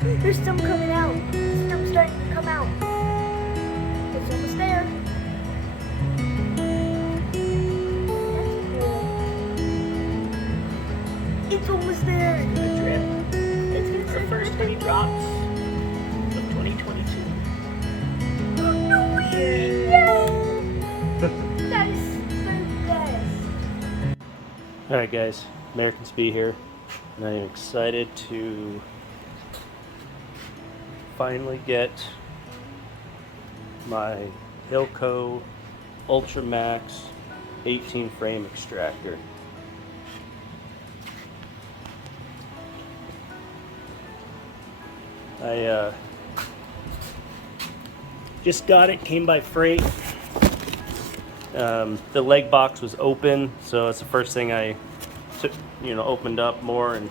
There's some coming out. There's some starting to come out. It's almost there. That's cool. It's almost there. The drip. It's gonna Our start first heavy dripping. drops of 2022. Oh, no way! Yay! That is the best. Alright guys, American Speed here, and I am excited to finally get my Hilco UltraMax 18 frame extractor. I just got it, came by freight. The leg box was open, so that's the first thing I took, opened up more and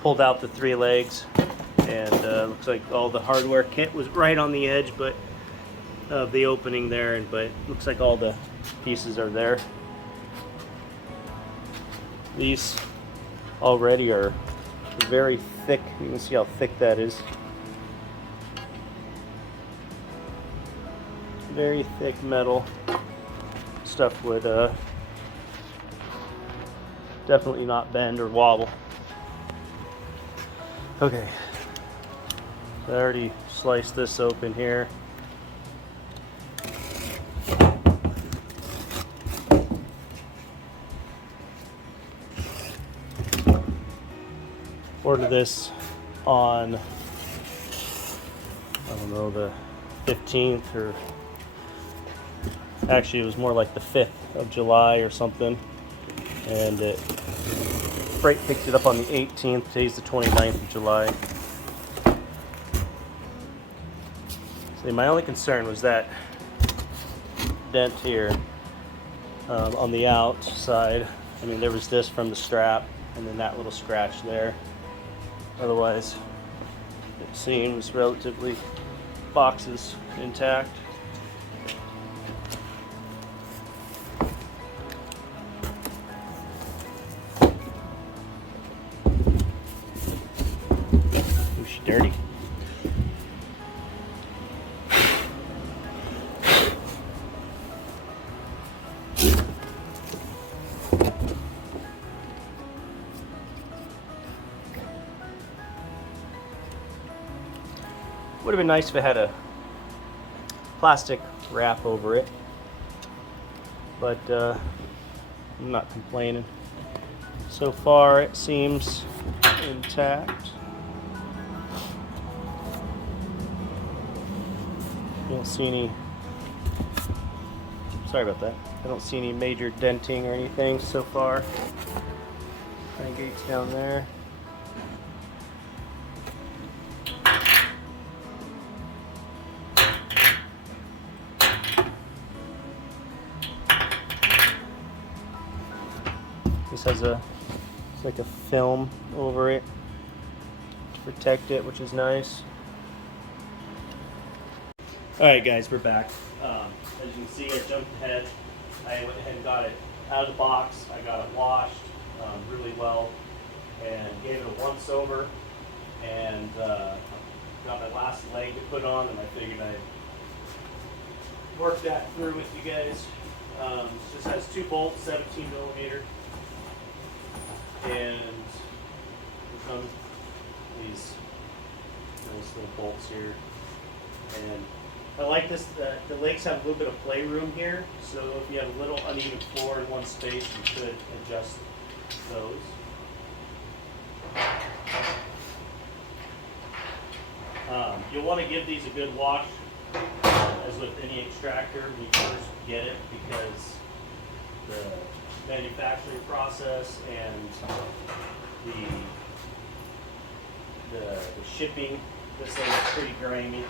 pulled out the 3 legs. And looks like all the hardware kit was right on the edge, but of the opening there. But looks like all the pieces are there. These already are very thick. You can see how thick that is. Very thick metal. Stuff would definitely not bend or wobble. Okay, so I already sliced this open here. Ordered this on, I don't know, the 15th, or actually it was more like the 5th of July or something, and freight picked it up on the 18th. Today's the 29th of July. See, my only concern was that dent here on the outside. I mean, there was this from the strap, and then that little scratch there. Otherwise, it seems relatively, box is intact. Ooh, she's dirty. Would have been nice if it had a plastic wrap over it, but I'm not complaining. So far it seems intact. I don't see any, sorry about that, I don't see any major denting or anything so far. Crank gate's down there. This has it's like a film over it to protect it, which is nice. Alright guys, we're back. As you can see, I jumped ahead. I went ahead and got it out of the box. I got it washed really well and gave it a once over, and got my last leg to put on, and I figured I'd work that through with you guys. This has 2 bolts, 17 millimeter. And come these nice little bolts here, and I like this. The legs have a little bit of playroom here, so if you have a little uneven floor in one space, you could adjust those. You'll want to give these a good wash, as with any extractor when you first get it, because the manufacturing process and the shipping, this thing is pretty grimy.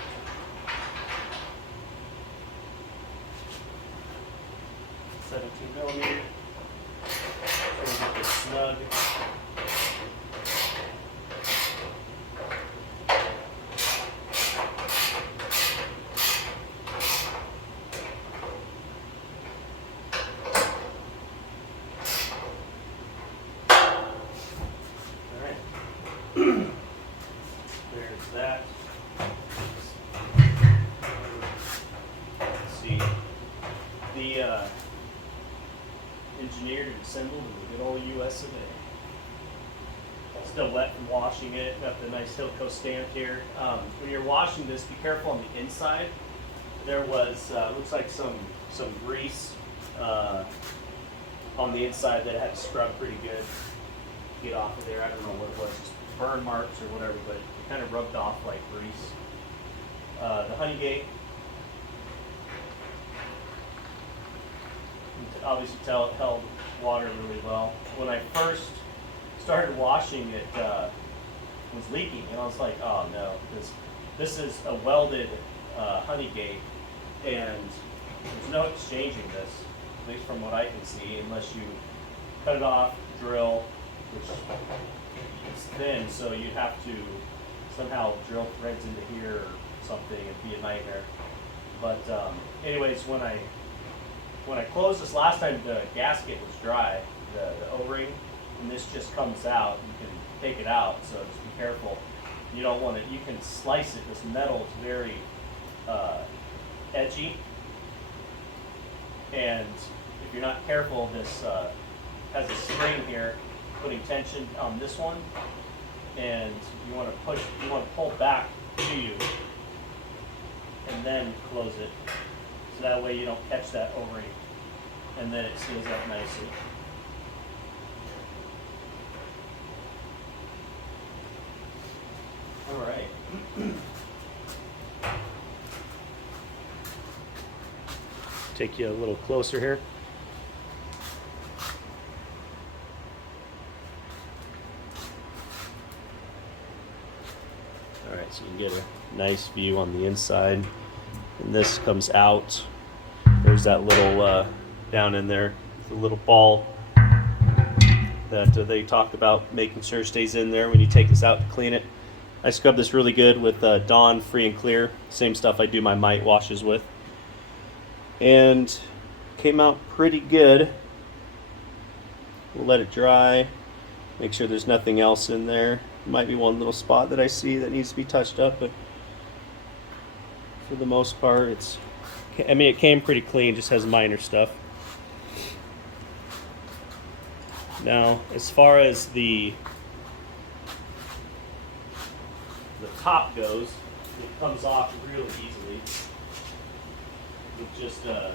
$17 millimeter. So we get this snug. There's that. Let's see. The engineered and assembled in the good old US of A. Still wet from washing it. Got the nice Hilco stamp here. When you're washing this, be careful on the inside. There was looks like some grease on the inside that I had to scrub pretty good to get off of there. I don't know what it was, just burn marks or whatever, but it kind of rubbed off like grease. The honey gate, obviously tell it held water really well. When I first started washing it, was leaking, and I was like, oh no, this is a welded honey gate, and there's no exchanging this, at least from what I can see, unless you cut it off, drill, which is thin, so you'd have to somehow drill threads into here or something. It'd be a nightmare. But anyways, when I closed this last time, the gasket was dry, the O-ring, and this just comes out. You can take it out, so just be careful. You don't want it. You can slice it. This metal is very edgy, and if you're not careful, this has a spring here putting tension on this one, and you want to pull back to you and then close it, so that way you don't catch that O-ring, and then it seals up nicely. All right. Take you a little closer here. All right, so you can get a nice view on the inside. And this comes out. There's that little, down in there, the little ball that they talk about making sure stays in there when you take this out to clean it. I scrubbed this really good with Dawn Free and Clear, same stuff I do my mite washes with. And came out pretty good. We'll let it dry, make sure there's nothing else in there. Might be one little spot that I see that needs to be touched up, but for the most part, it came pretty clean, just has minor stuff. Now, as far as the top goes, it comes off real easily with just a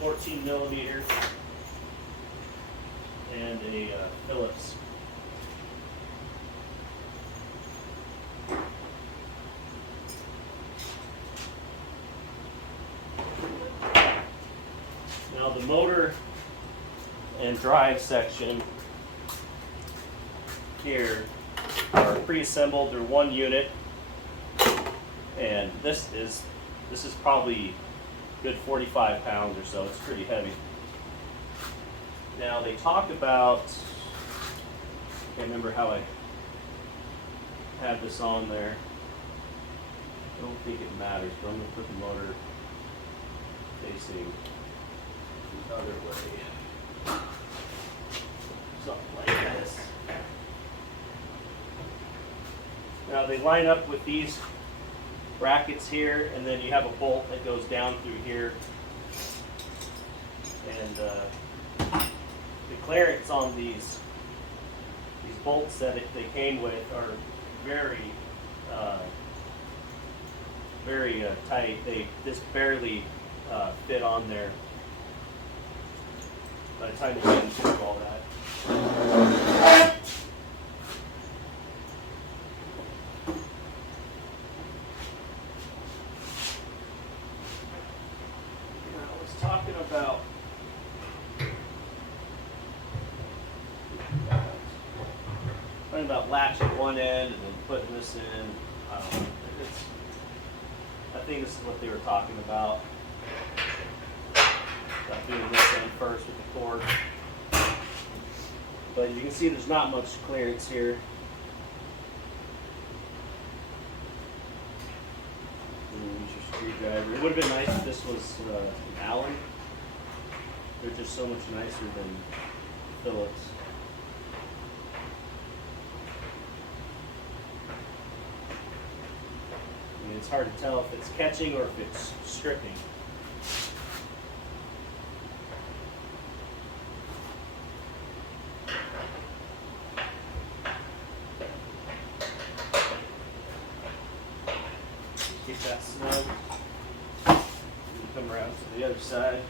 14 millimeter and a Phillips. Now the motor and drive section here are pre-assembled. They're one unit, and this is probably good 45 pounds or so. It's pretty heavy. Now they talk about, I can't remember how I had this on there. I don't think it matters, but I'm going to put the motor facing the other way. Something like this. Now they line up with these brackets here, and then you have a bolt that goes down through here. And the clearance on these bolts that they came with are very tight. They just barely fit on there by the time you get into all that. I was talking about latching one end and then putting this in. I think this is what they were talking about doing this end first with the cord. But you can see there's not much clearance here. Use your screwdriver. It would have been nice if this was an Allen. They're just so much nicer than Phillips. it's hard to tell if it's catching or if it's stripping. Keep that snug. Come around to the other side.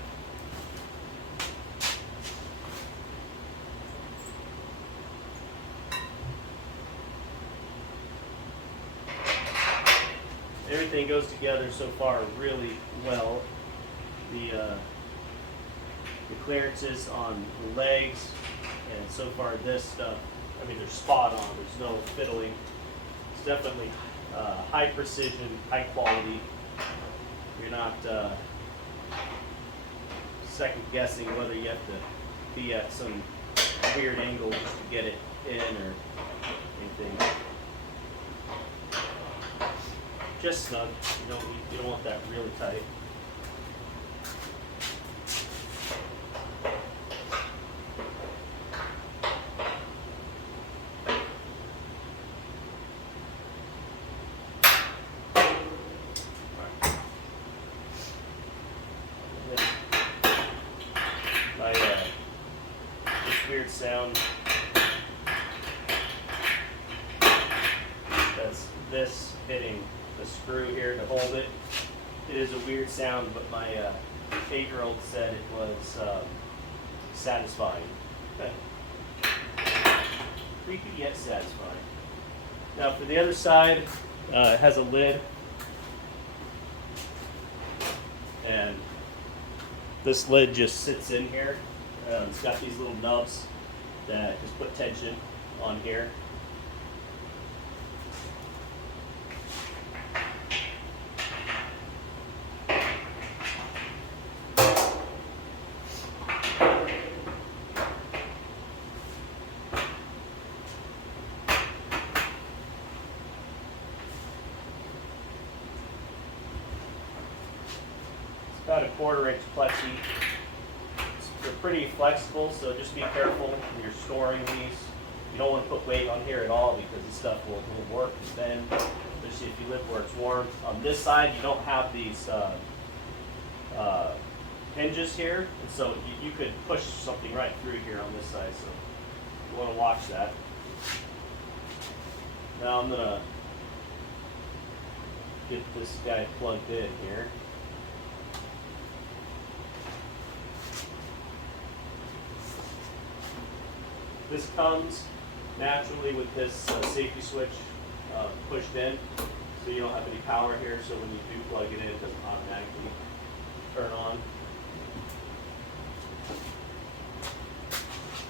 Everything goes together so far really well. The clearances on the legs, and so far this stuff, I mean, they're spot on. There's no fiddling. It's definitely high precision, high quality. You're not second guessing whether you have to be at some weird angle just to get it in or anything. Just snug. You don't want that really tight. This weird sound. That's this hitting the screw here to hold it. It is a weird sound, but my 8-year-old said it was satisfying. Creepy yet satisfying. Now for the other side, it has a lid, and this lid just sits in here. It's got these little nubs that just put tension on here. About a 1/4-inch plexi. They're pretty flexible, so just be careful when you're storing these. You don't want to put weight on here at all because this stuff will work and bend, especially if you live where it's warm. On this side, you don't have these hinges here, and so you could push something right through here on this side, so you want to watch that. Now I'm going to get this guy plugged in here. This comes naturally with this safety switch pushed in, so you don't have any power here, so when you do plug it in, it doesn't automatically turn on.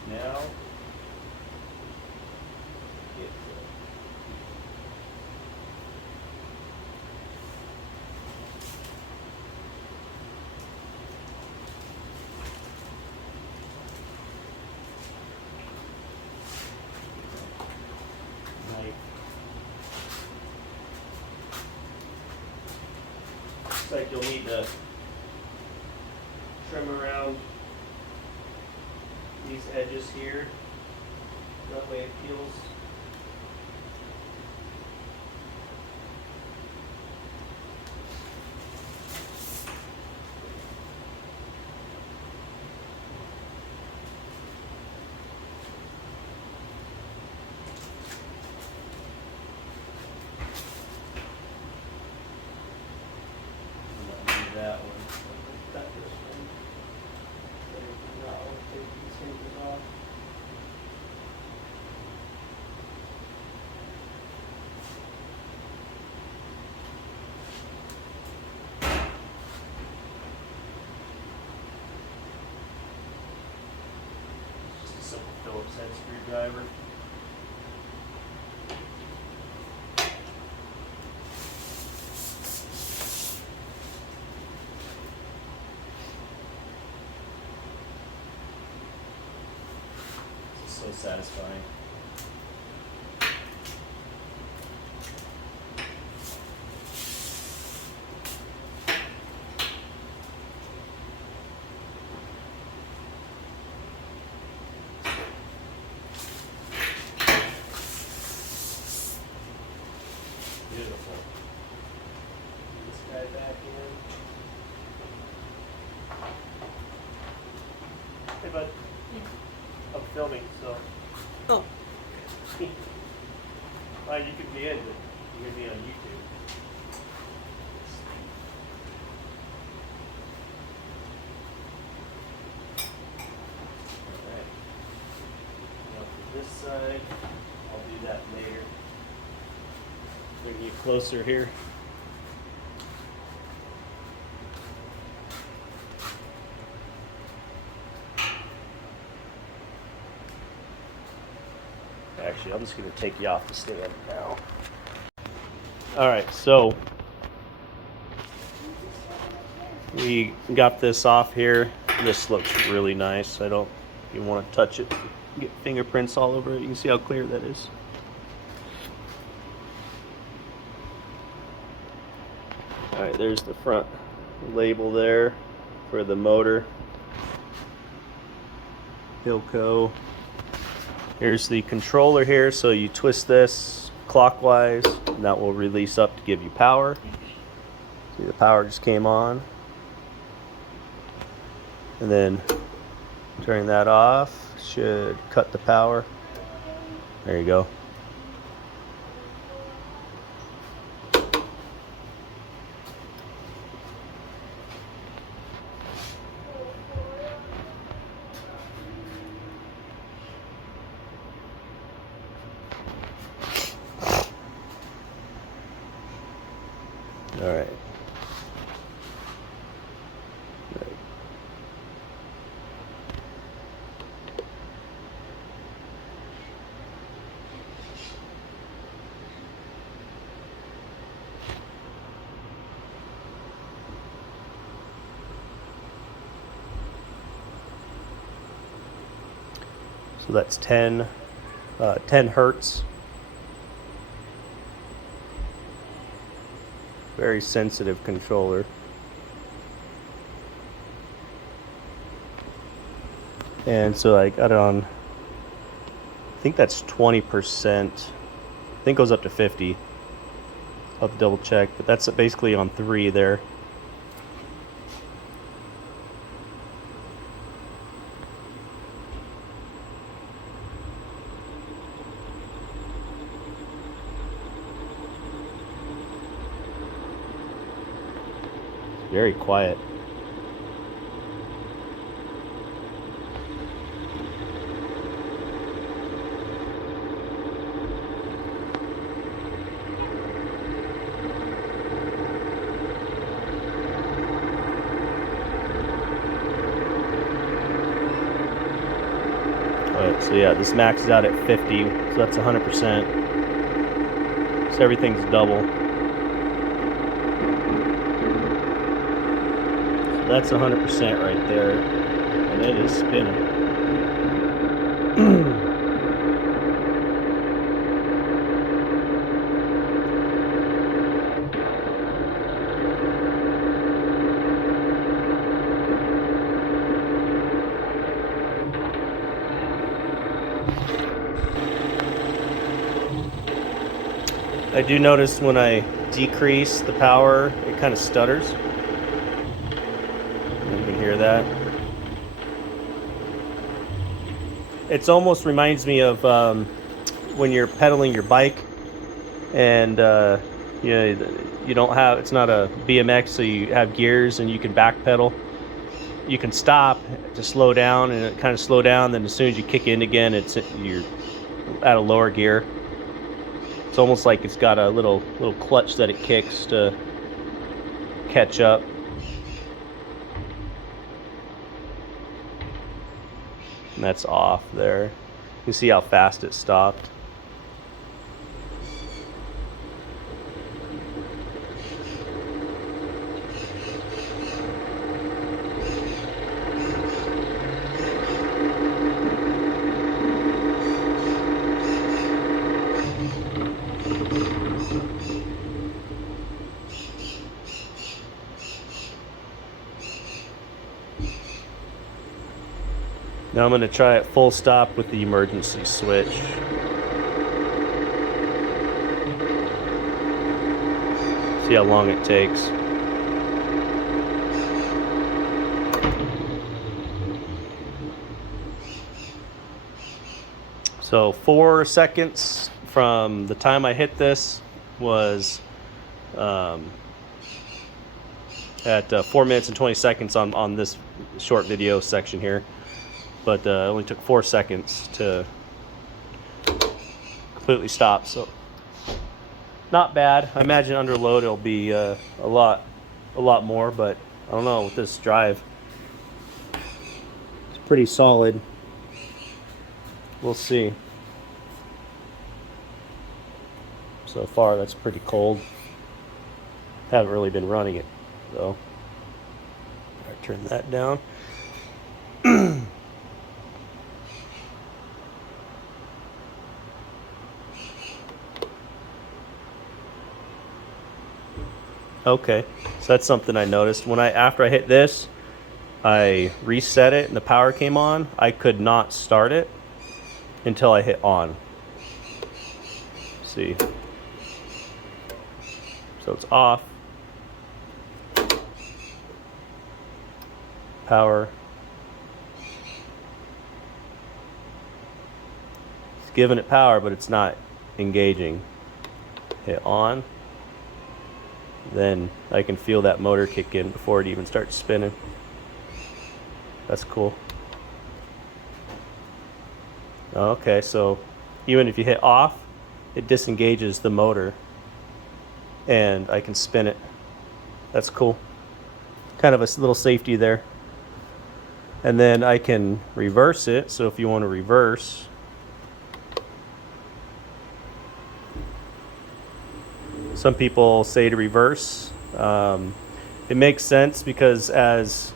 Now, get looks like you'll need to trim around these edges here. That way it peels. That one. Cut this one. No, take these hinges off. Just a simple Phillips head screwdriver. So satisfying. Beautiful. guy back in. Hey, bud. I'm filming, so. Oh. Well, you could be in, but you're gonna be on YouTube. Alright. Now for this side, I'll do that later. Bring you closer here. Actually, I'm just going to take you off the stand now. Alright, so we got this off here. This looks really nice. I don't even want to touch it. Get fingerprints all over it. You can see how clear that is. Alright, there's the front label there for the motor. Hilco. Here's the controller here, so you twist this clockwise and that will release up to give you power. See, the power just came on. And then turning that off should cut the power. There you go. All right. So that's 10 hertz. Very sensitive controller. And so I got it on, I think that's 20%. I think it goes up to 50. I'll have to double check, but that's basically on 3 there. Very quiet. Alright, so yeah, this maxes out at 50, so that's 100%. So everything's double. That's 100% right there, and it is spinning. I do notice when I decrease the power, it kind of stutters. You can hear that. It almost reminds me of when you're pedaling your bike and you know, you don't have, it's not a BMX, so you have gears and you can back pedal. You can stop to slow down and it kind of slow down, then as soon as you kick in again, you're at a lower gear. It's almost like it's got a little clutch that it kicks to catch up. And that's off there. You can see how fast it stopped. Now I'm going to try it full stop with the emergency switch. See how long it takes. So 4 seconds from the time I hit this was at 4 minutes and 20 seconds on this short video section here. But it only took 4 seconds to completely stop. So not bad. I imagine under load it'll be a lot more, but I don't know with this drive. It's pretty solid. We'll see. So far that's pretty cold. Haven't really been running it though. I turn that down. Okay, so that's something I noticed. After I hit this, I reset it and the power came on. I could not start it until I hit on. See. So it's off. Power. It's giving it power, but it's not engaging. Hit on. Then I can feel that motor kick in before it even starts spinning. That's cool. Okay, so even if you hit off, it disengages the motor and I can spin it. That's cool. Kind of a little safety there. And then I can reverse it. So if you want to reverse, some people say to reverse. It makes sense because as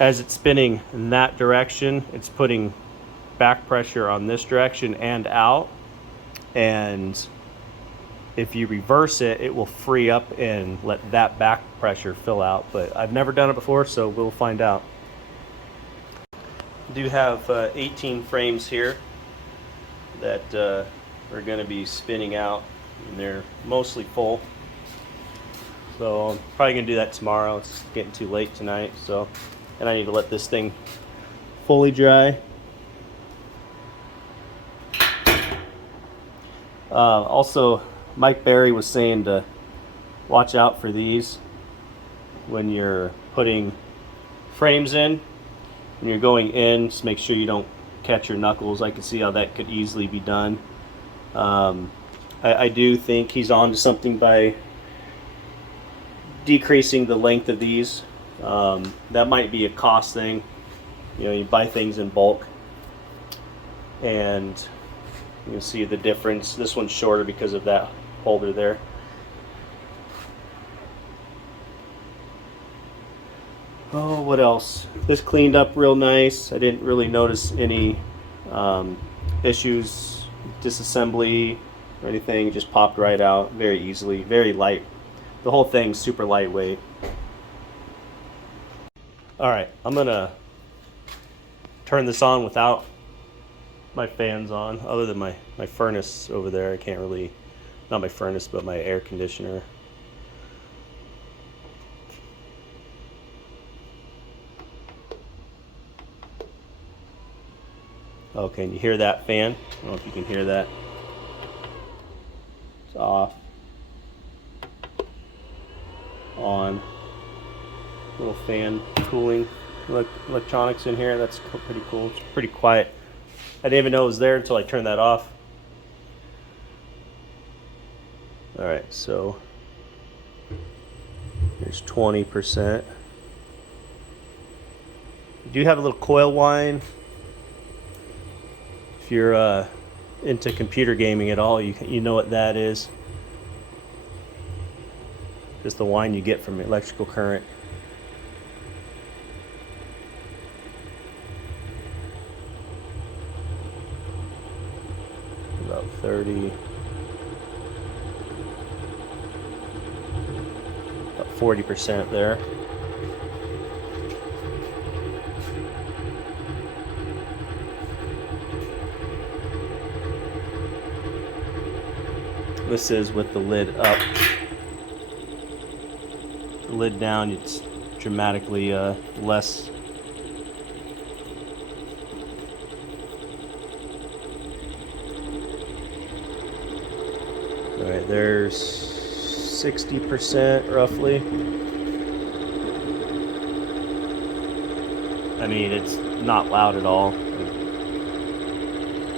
it's spinning in that direction, it's putting back pressure on this direction and out. And if you reverse it, it will free up and let that back pressure fill out. But I've never done it before, so we'll find out. I do have 18 frames here that are going to be spinning out, and they're mostly full. So I'm probably going to do that tomorrow. It's getting too late tonight, so, and I need to let this thing fully dry. Also, Mike Berry was saying to watch out for these when you're putting frames in. When you're going in, just make sure you don't catch your knuckles. I can see how that could easily be done. I do think he's on to something by decreasing the length of these. That might be a cost thing. You know, you buy things in bulk and you can see the difference. This one's shorter because of that holder there. Oh, what else? This cleaned up real nice. I didn't really notice any issues, disassembly or anything. It just popped right out very easily, very light. The whole thing's super lightweight. Alright, I'm gonna turn this on without my fans on, other than my furnace over there. I can't really, not my furnace, but my air conditioner. Okay, and you hear that fan? I don't know if you can hear that. It's off. On. Little fan cooling electronics in here. That's pretty cool. It's pretty quiet. I didn't even know it was there until I turned that off. Alright, so here's 20%. You do have a little coil whine. If you're into computer gaming at all, you know what that is. Just the whine you get from electrical current. About 30. About 40% there. This is with the lid up. The lid down, it's dramatically less All right, there's 60% roughly. I mean, it's not loud at all.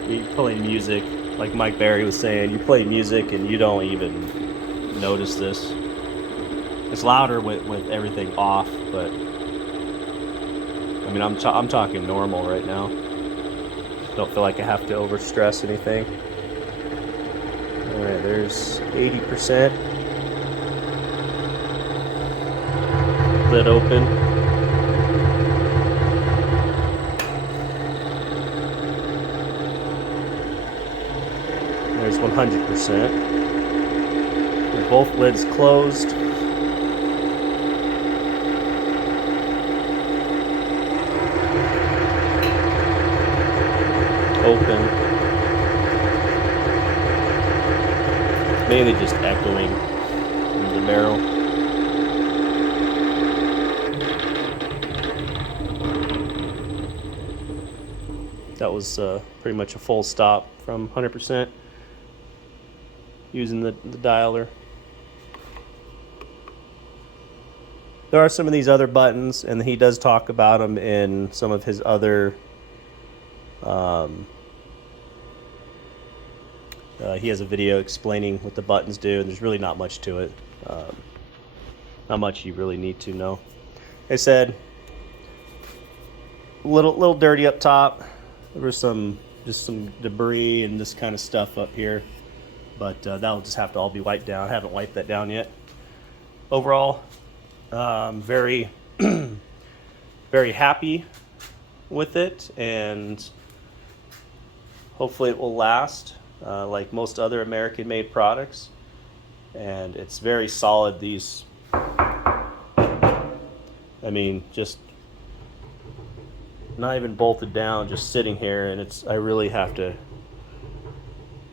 You play music, like Mike Berry was saying, you play music and you don't even notice this. It's louder with everything off, but I mean, I'm talking normal right now. Don't feel like I have to overstress anything. All right, there's 80%. Lid open. There's 100%. With both lids closed. Open. Mainly just echoing in the barrel. That was pretty much a full stop from 100% using the dialer. There are some of these other buttons, and he does talk about them in some of his other he has a video explaining what the buttons do, and there's really not much to it. Not much you really need to know. Like I said, little dirty up top. There was just some debris and this kind of stuff up here, but that'll just have to all be wiped down. I haven't wiped that down yet. Overall, very very happy with it, and hopefully it will last like most other American-made products. And it's very solid. These, I mean, just not even bolted down, just sitting here, and I really have to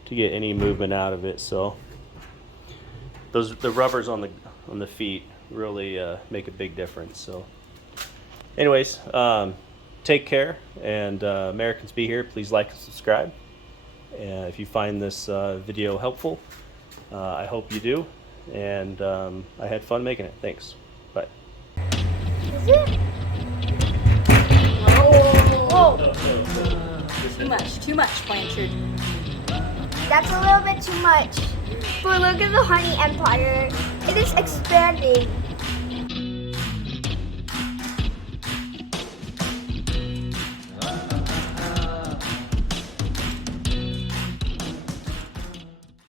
get any movement out of it. So the rubbers on the feet really make a big difference. So anyways, take care, and Americans be here. Please like and subscribe. And if you find this video helpful, I hope you do. And I had fun making it. Thanks. Bye. Is it? Whoa. Too much, Blanchard. That's a little bit too much. But look at the honey empire. It is expanding.